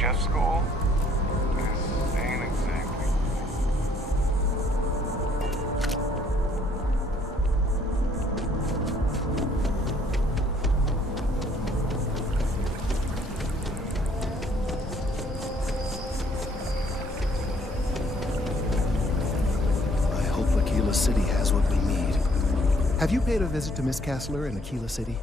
chef school? This ain't exactly. I hope Aquila City has what we need. Have you paid a visit to Miss Castler in Aquila City?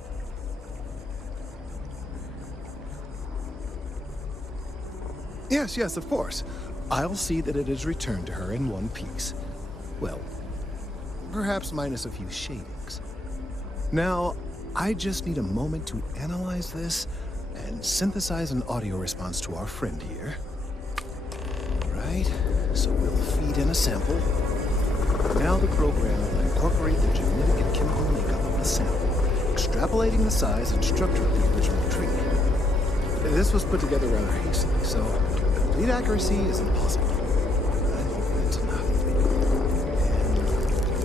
Yes, of course. I'll see that it is returned to her in one piece. Well, perhaps minus a few shadings. Now, I just need a moment to analyze this and synthesize an audio response to our friend here. Right, so we'll feed in a sample. Now the program will incorporate the genetic and chemical makeup of the sample, extrapolating the size and structure of the original tree. This was put together rather hastily, so complete accuracy is impossible. I hope it's enough.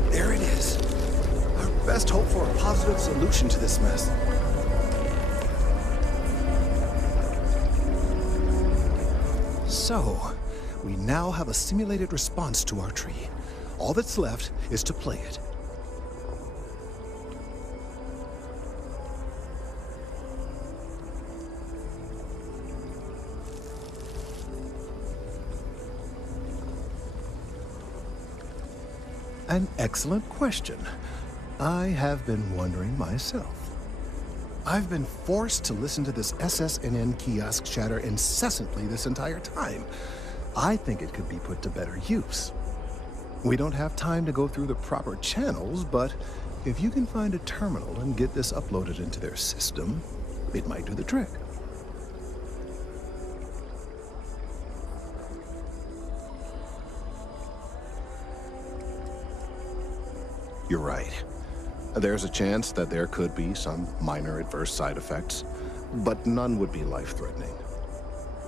And there it is. Our best hope for a positive solution to this mess. So, we now have a simulated response to our tree. All that's left is to play it. An excellent question. I have been wondering myself. I've been forced to listen to this SSNN kiosk chatter incessantly this entire time. I think it could be put to better use. We don't have time to go through the proper channels, but if you can find a terminal and get this uploaded into their system, it might do the trick. You're right. There's a chance that there could be some minor adverse side effects, but none would be life-threatening.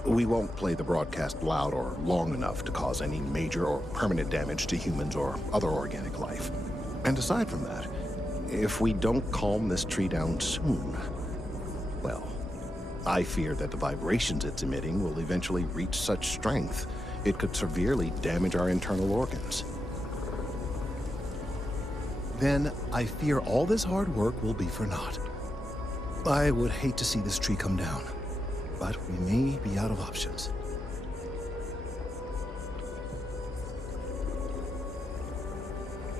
We won't play the broadcast loud or long enough to cause any major or permanent damage to humans or other organic life. And aside from that, if we don't calm this tree down soon, well, I fear that the vibrations it's emitting will eventually reach such strength, it could severely damage our internal organs. Then I fear all this hard work will be for naught. I would hate to see this tree come down, but we may be out of options.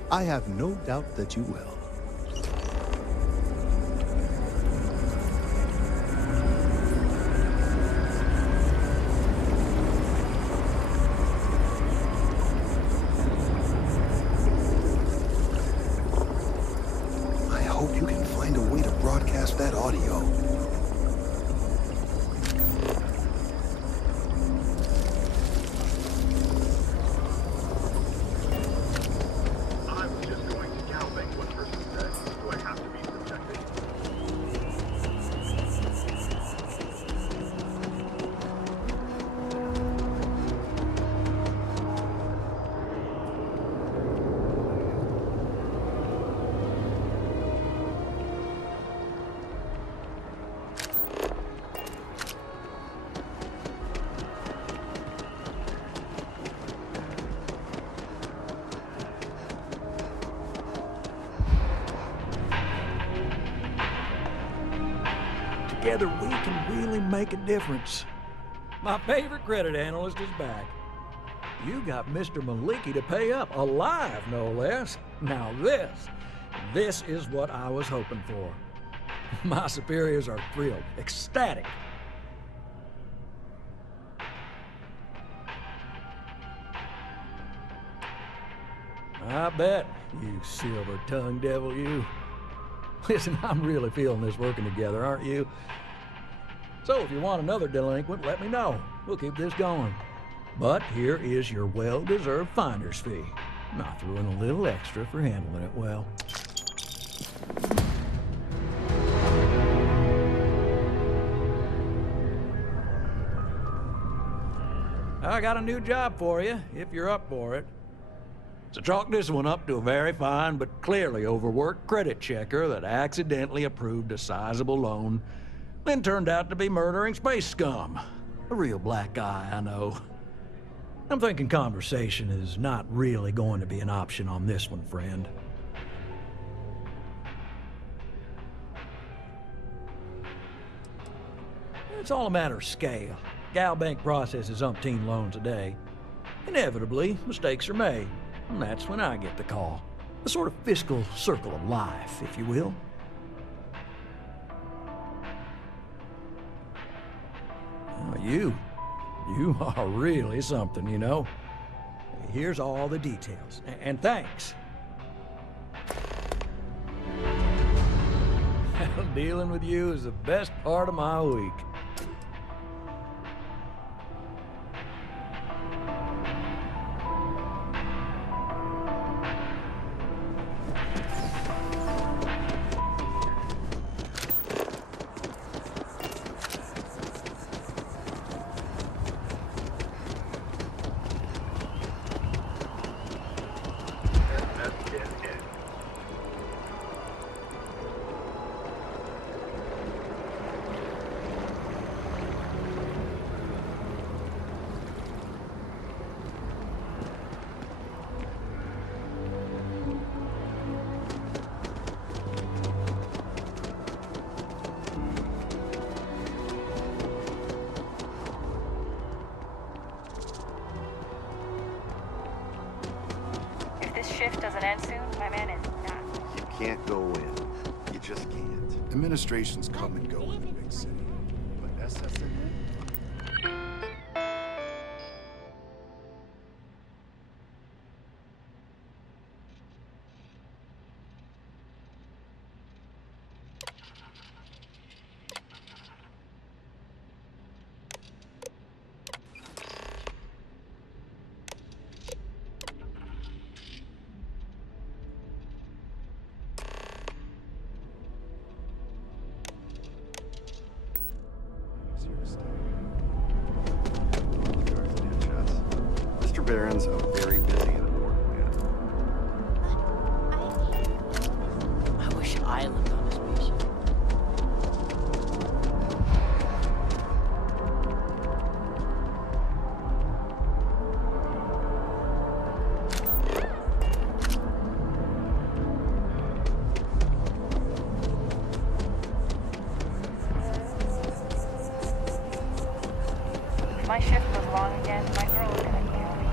I have no doubt that you will. I hope you can find a way to broadcast that audio. Together we can really make a difference. My favorite credit analyst is back. You got Mr. Maliki to pay up, alive no less. Now this is what I was hoping for. My superiors are thrilled, ecstatic. I bet, you silver-tongued devil, you. Listen, I'm really feeling this working together, aren't you? So if you want another delinquent, let me know. We'll keep this going. But here is your well-deserved finder's fee. I threw in a little extra for handling it well. I got a new job for you, if you're up for it. So chalk this one up to a very fine but clearly overworked credit checker that accidentally approved a sizable loan, then turned out to be murdering space scum. A real black eye, I know. I'm thinking conversation is not really going to be an option on this one, friend. It's all a matter of scale. Gal Bank processes umpteen loans a day. Inevitably, mistakes are made, and that's when I get the call. A sort of fiscal circle of life, if you will. Well, you are really something, you know. Here's all the details, and thanks. Dealing with you is the best part of my week. Shift doesn't end soon, my man is not. You can't go in. You just can't. Administrations come and go in the big city. But SSNN? Mr. Barron's a very busy and important man. I wish I lived on his spaceship. If my shift was long again, my girl was gonna kill me.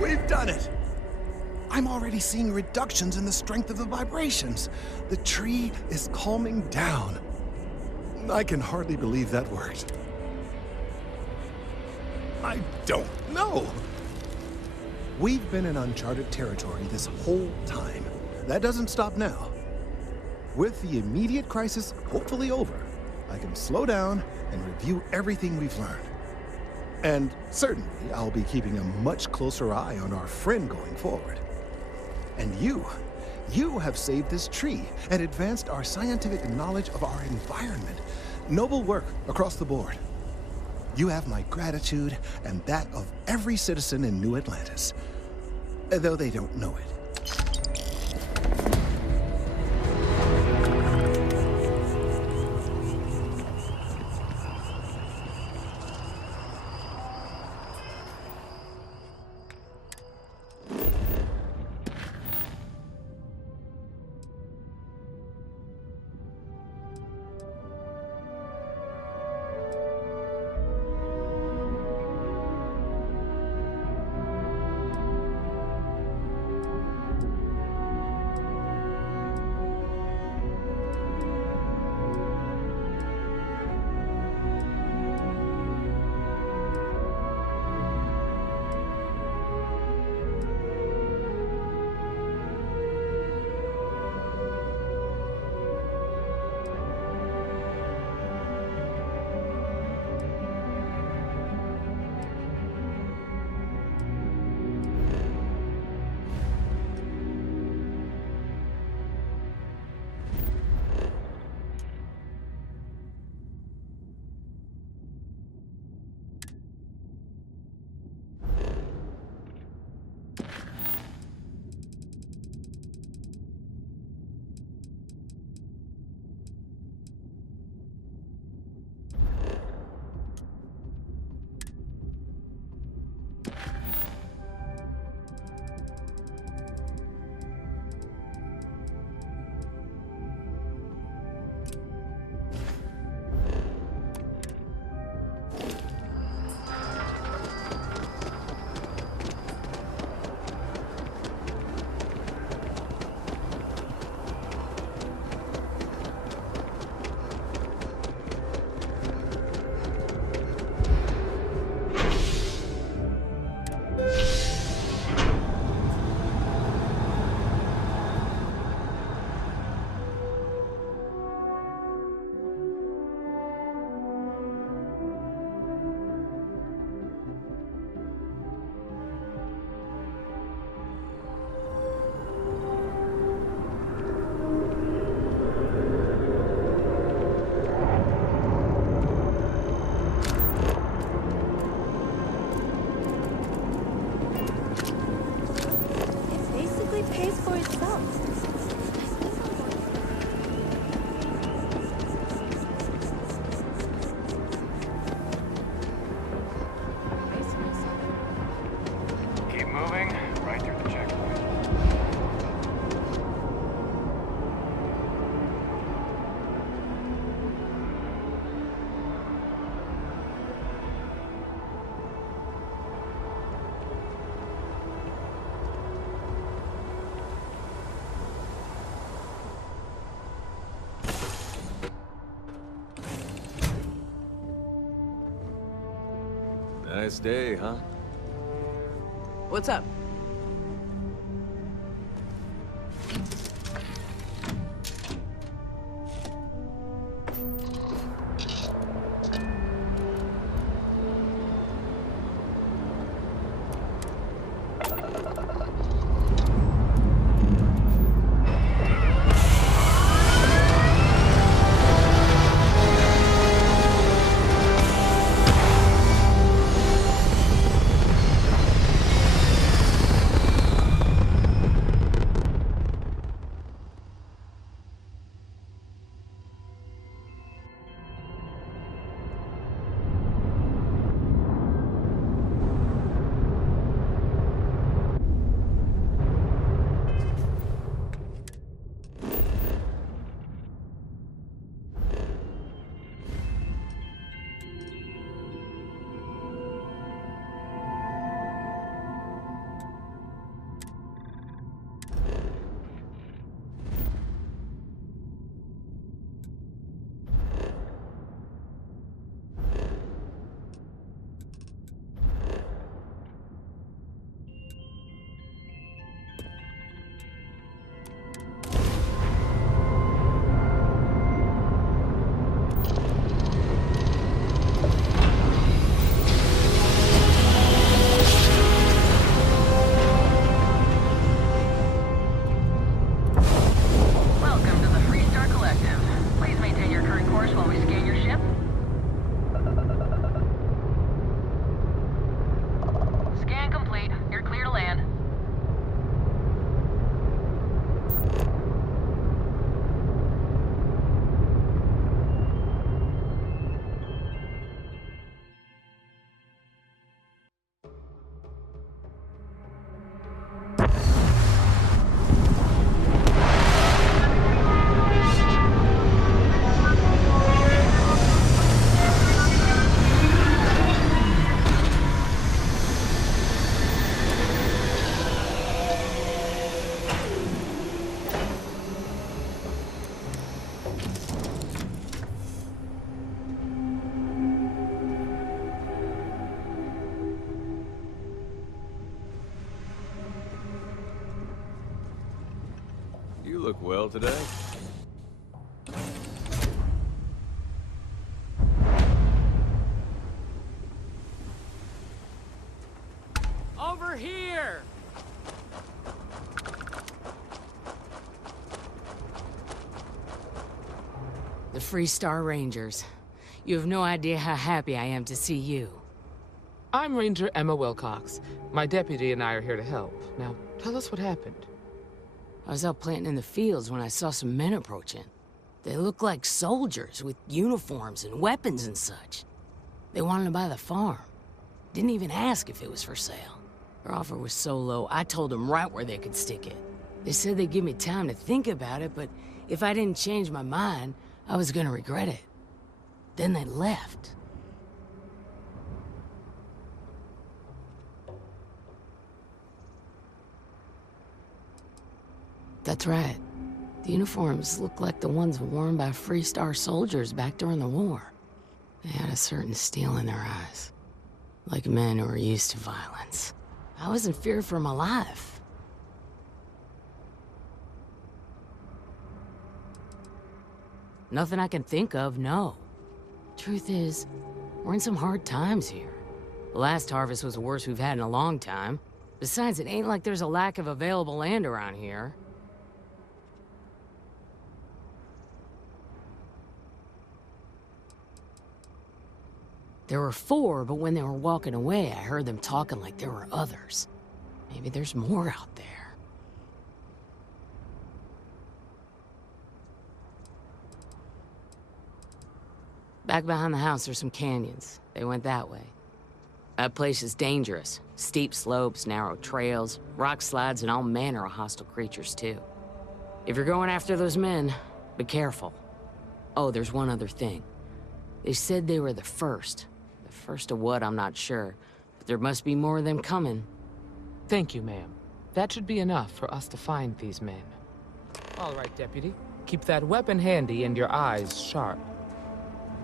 We've done it! I'm already seeing reductions in the strength of the vibrations. The tree is calming down. I can hardly believe that worked. I don't know. We've been in uncharted territory this whole time. That doesn't stop now. With the immediate crisis hopefully over, I can slow down and review everything we've learned. And certainly, I'll be keeping a much closer eye on our friend going forward. And you have saved this tree and advanced our scientific knowledge of our environment. Noble work across the board. You have my gratitude and that of every citizen in New Atlantis, though they don't know it. Nice day, huh? What's up? You look well today. Over here! The Free Star Rangers. You have no idea how happy I am to see you. I'm Ranger Emma Wilcox. My deputy and I are here to help. Now, tell us what happened. I was out planting in the fields when I saw some men approaching. They looked like soldiers with uniforms and weapons and such. They wanted to buy the farm. Didn't even ask if it was for sale. Their offer was so low, I told them right where they could stick it. They said they'd give me time to think about it, but if I didn't change my mind, I was gonna regret it. Then they left. That's right. The uniforms look like the ones worn by Free Star soldiers back during the war. They had a certain steel in their eyes. Like men who were used to violence. I was in fear for my life. Nothing I can think of, no. Truth is, we're in some hard times here. The last harvest was the worst we've had in a long time. Besides, it ain't like there's a lack of available land around here. There were 4, but when they were walking away, I heard them talking like there were others. Maybe there's more out there. Back behind the house, there's some canyons. They went that way. That place is dangerous. Steep slopes, narrow trails, rock slides, and all manner of hostile creatures, too. If you're going after those men, be careful. Oh, there's one other thing. They said they were the first. The first of what, I'm not sure. But there must be more of them coming. Thank you, ma'am. That should be enough for us to find these men. All right, Deputy. Keep that weapon handy and your eyes sharp.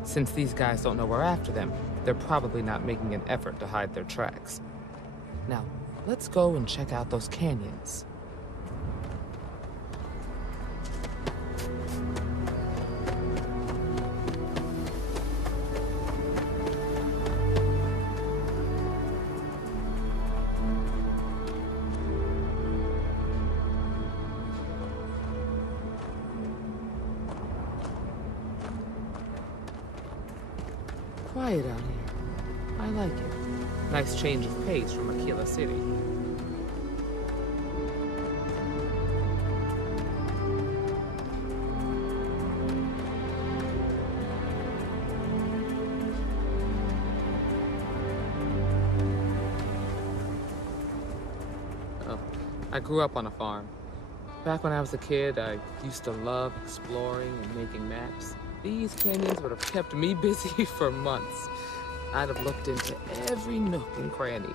Since these guys don't know we're after them, they're probably not making an effort to hide their tracks. Now, let's go and check out those canyons. Quiet out here. I like it. Nice change of pace from Aquila City. Oh, I grew up on a farm. Back when I was a kid, I used to love exploring and making maps. These canyons would have kept me busy for months. I'd have looked into every nook and cranny.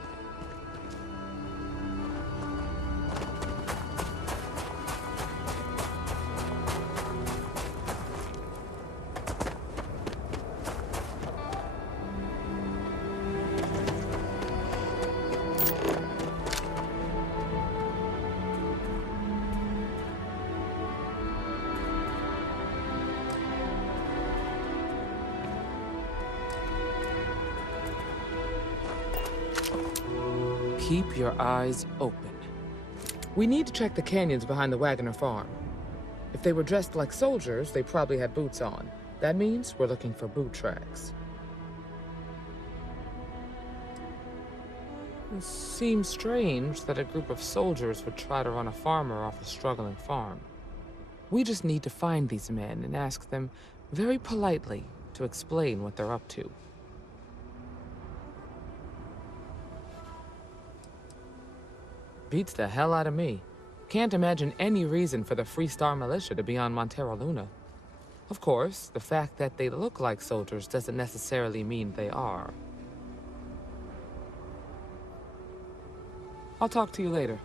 Keep your eyes open. We need to check the canyons behind the Waggoner Farm. If they were dressed like soldiers, they probably had boots on. That means we're looking for boot tracks. It seems strange that a group of soldiers would try to run a farmer off a struggling farm. We just need to find these men and ask them very politely to explain what they're up to. Beats the hell out of me. Can't imagine any reason for the Free Star militia to be on Montara Luna. Of course, the fact that they look like soldiers doesn't necessarily mean they are. I'll talk to you later.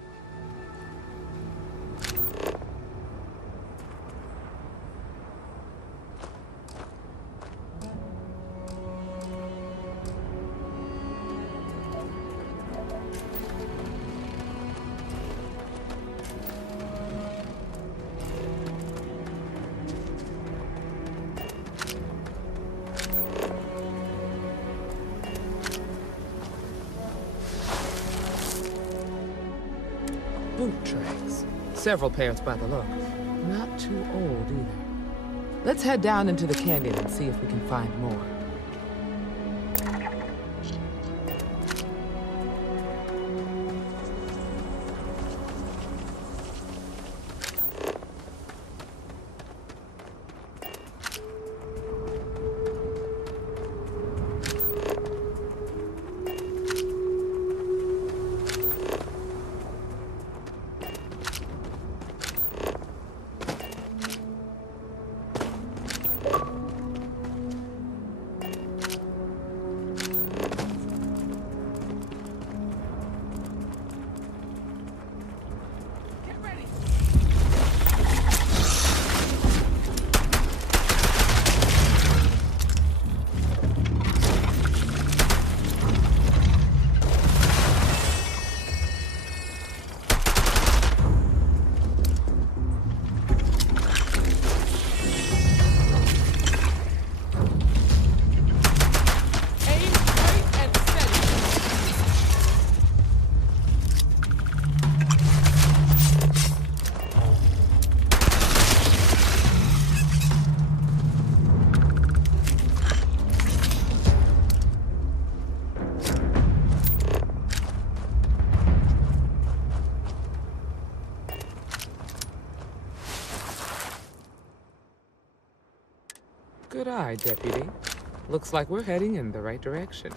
Boot tracks. Several pairs by the look. Not too old either. Let's head down into the canyon and see if we can find more. Good eye, Deputy. Looks like we're heading in the right direction.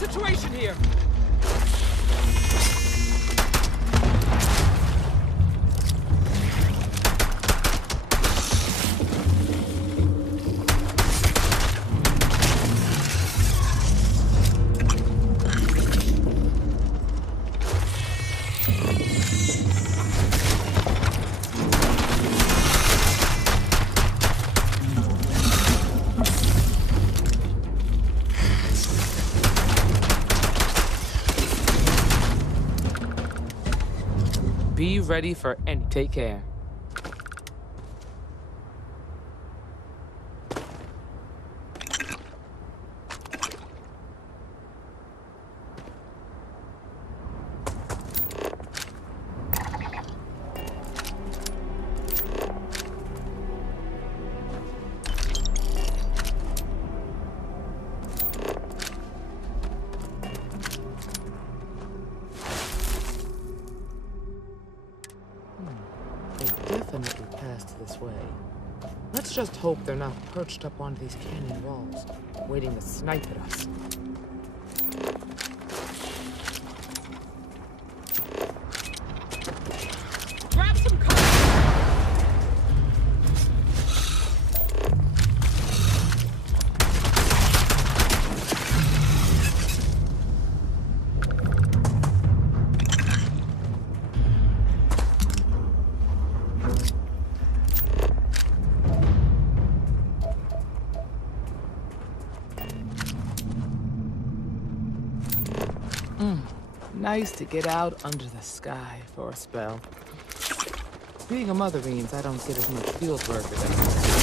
Situation here. Be ready for any. Take care. Definitely passed this way. Let's just hope they're not perched up on these canyon walls, waiting to snipe at us. Grab some cover! Nice to get out under the sky for a spell. Being a mother means I don't get as much field work as I used to.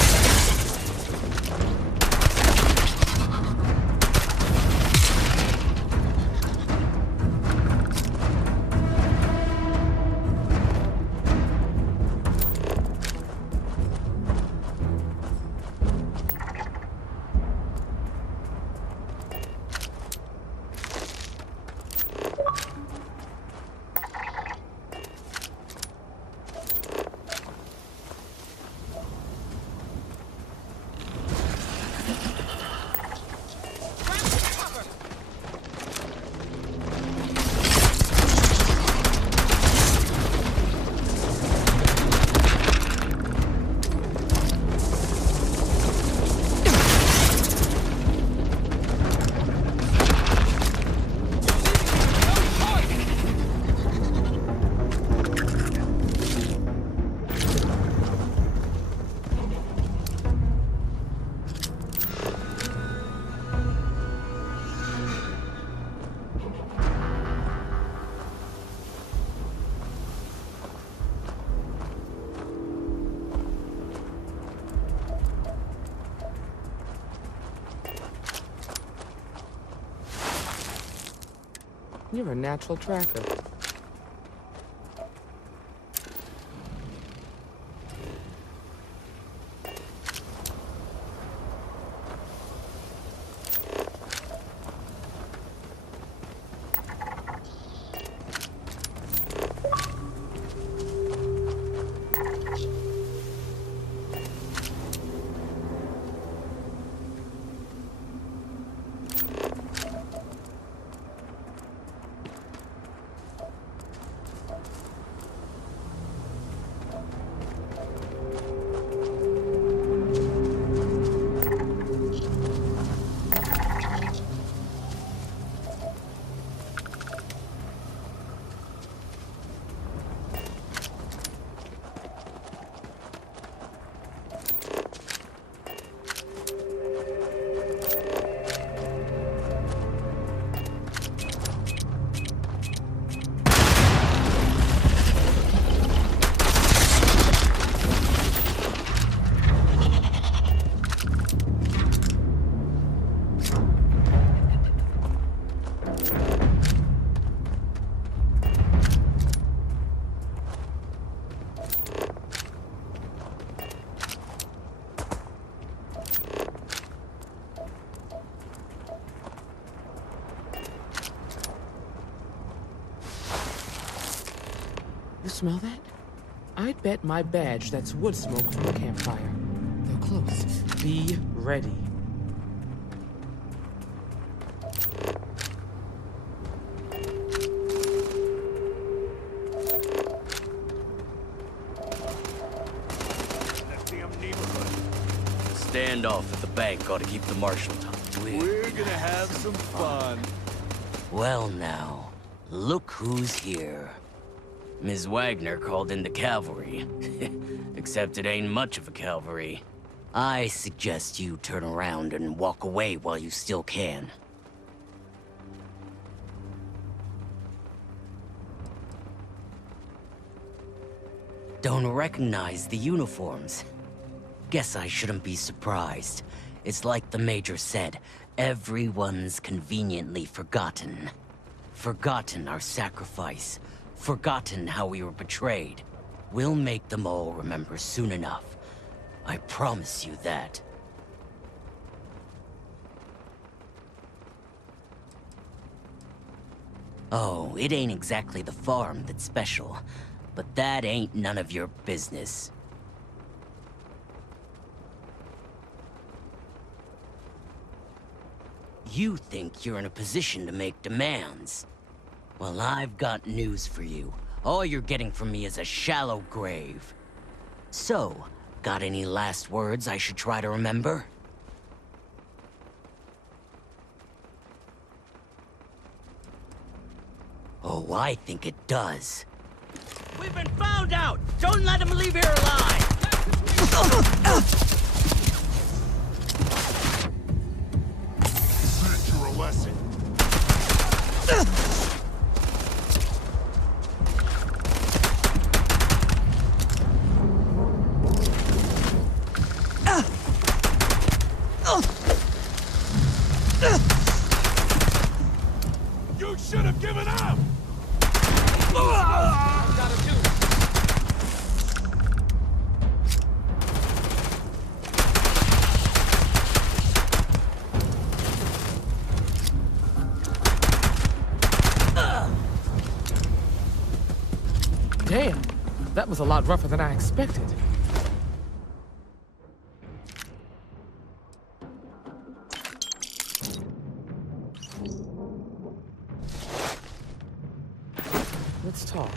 You're a natural tracker. You smell that? I'd bet my badge that's wood smoke from a campfire. They're close. Be ready. Standoff at the bank ought to keep the marshal talk. We're gonna have some fun. Well now, look who's here. Ms. Waggoner called in the cavalry. Except it ain't much of a cavalry. I suggest you turn around and walk away while you still can. Don't recognize the uniforms. Guess I shouldn't be surprised. It's like the Major said, everyone's conveniently forgotten. Forgotten our sacrifice. Forgotten how we were betrayed. We'll make them all remember soon enough. I promise you that. Oh, it ain't exactly the farm that's special, but that ain't none of your business. You think you're in a position to make demands. Well, I've got news for you. All you're getting from me is a shallow grave. So, got any last words I should try to remember? Oh, I think it does. We've been found out! Don't let him leave here alive! Teach you a lesson. You should have given up! Damn, that was a lot rougher than I expected. Let's talk.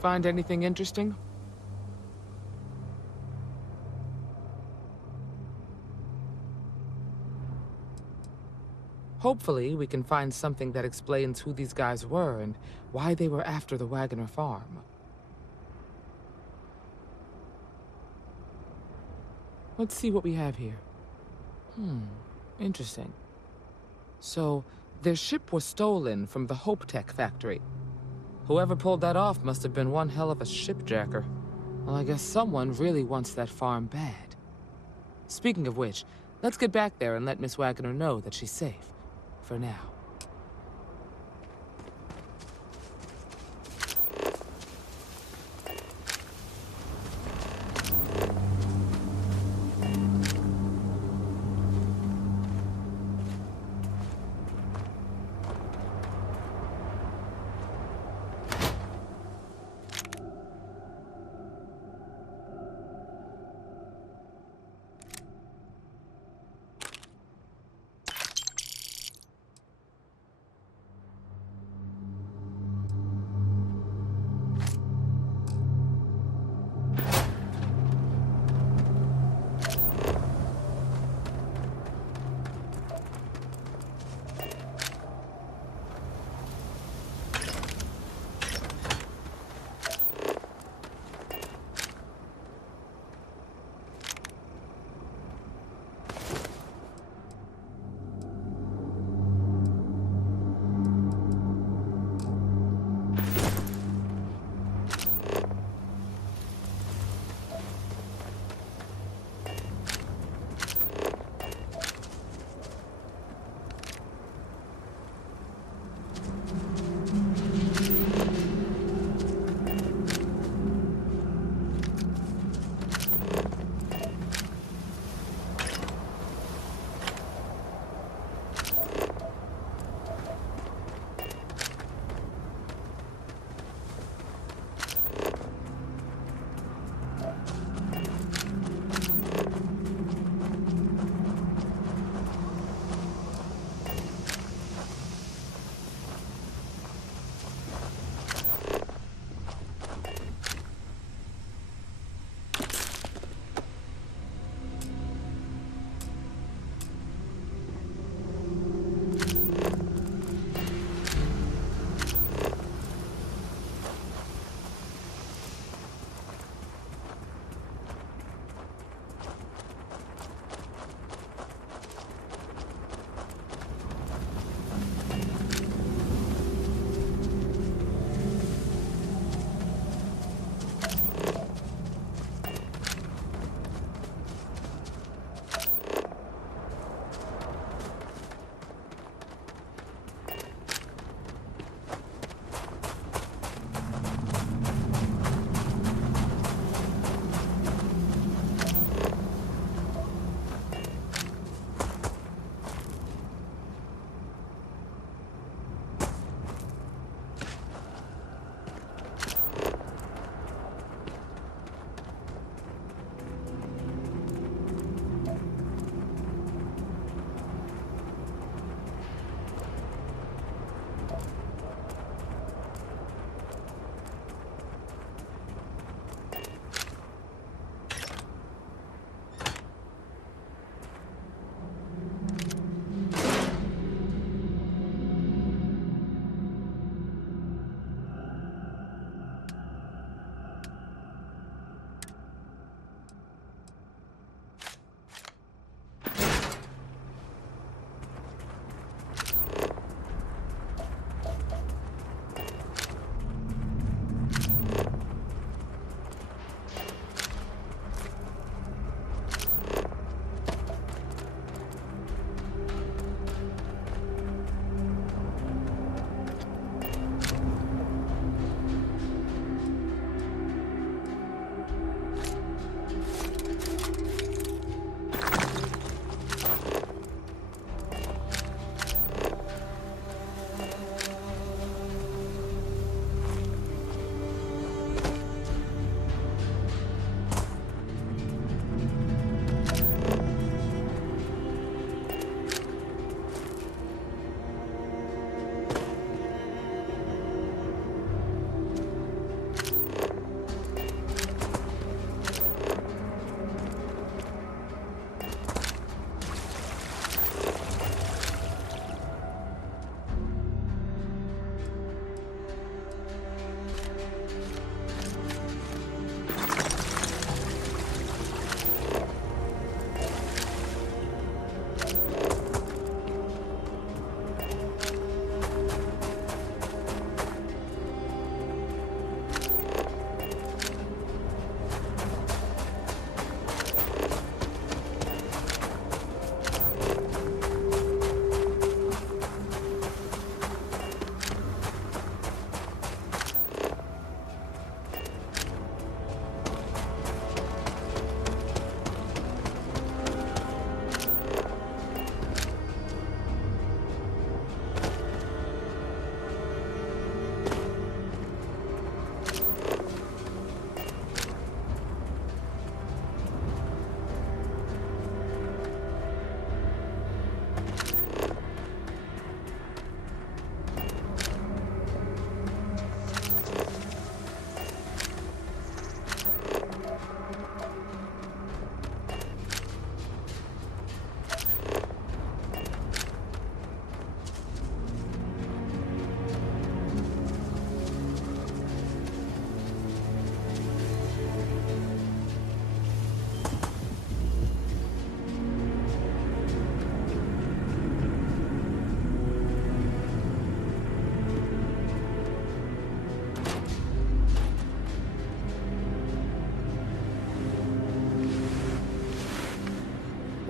Find anything interesting? Hopefully, we can find something that explains who these guys were and why they were after the Waggoner Farm. Let's see what we have here. Interesting. So, their ship was stolen from the Hope Tech factory. Whoever pulled that off must have been one hell of a shipjacker. Well, I guess someone really wants that farm bad. Speaking of which, let's get back there and let Miss Waggoner know that she's safe. For now.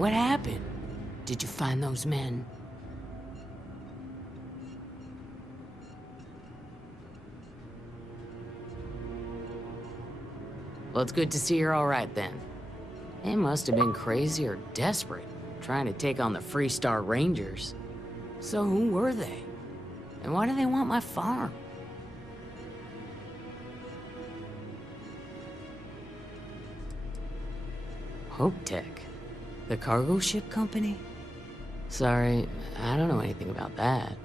What happened? Did you find those men? Well, it's good to see you're all right then. They must have been crazy or desperate, trying to take on the Freestar Rangers. So who were they? And why do they want my farm? Hope Tech, the cargo ship company? Sorry, I don't know anything about that.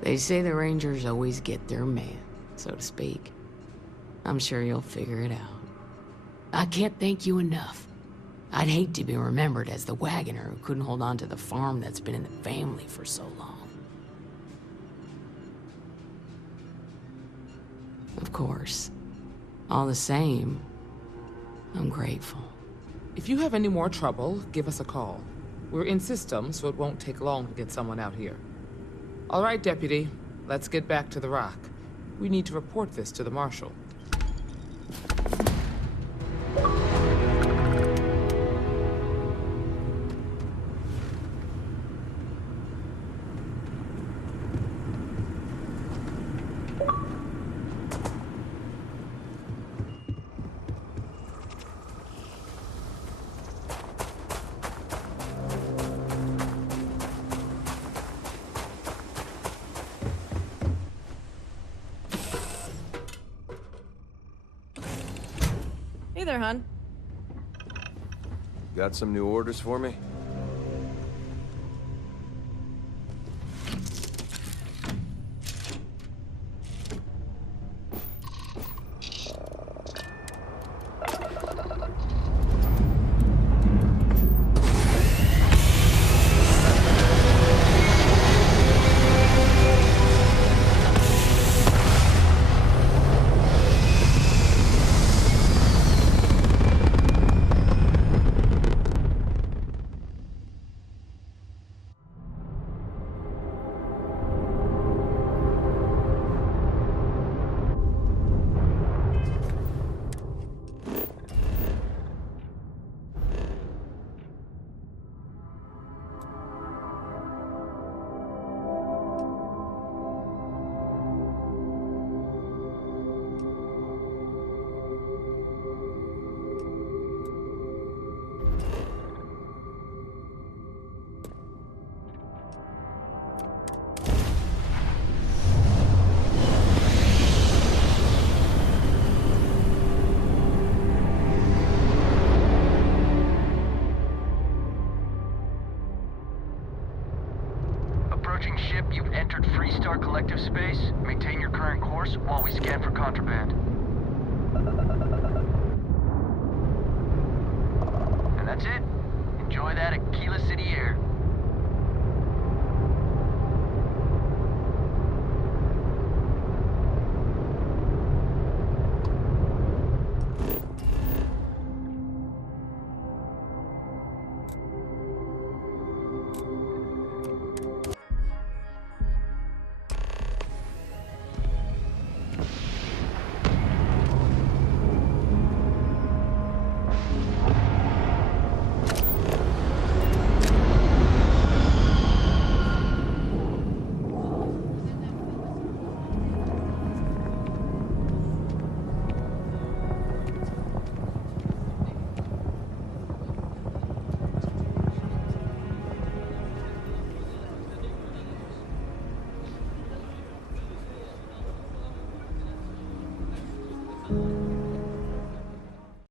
They say the Rangers always get their man, so to speak. I'm sure you'll figure it out. I can't thank you enough. I'd hate to be remembered as the Waggoner who couldn't hold on to the farm that's been in the family for so long. Of course. All the same, I'm grateful. If you have any more trouble, give us a call. We're in system, so it won't take long to get someone out here. All right, Deputy. Let's get back to the rock. We need to report this to the Marshal. Hey there, hon. Got some new orders for me? Approaching ship, you've entered Freestar Collective space. Maintain your current course while we scan for contraband. And that's it.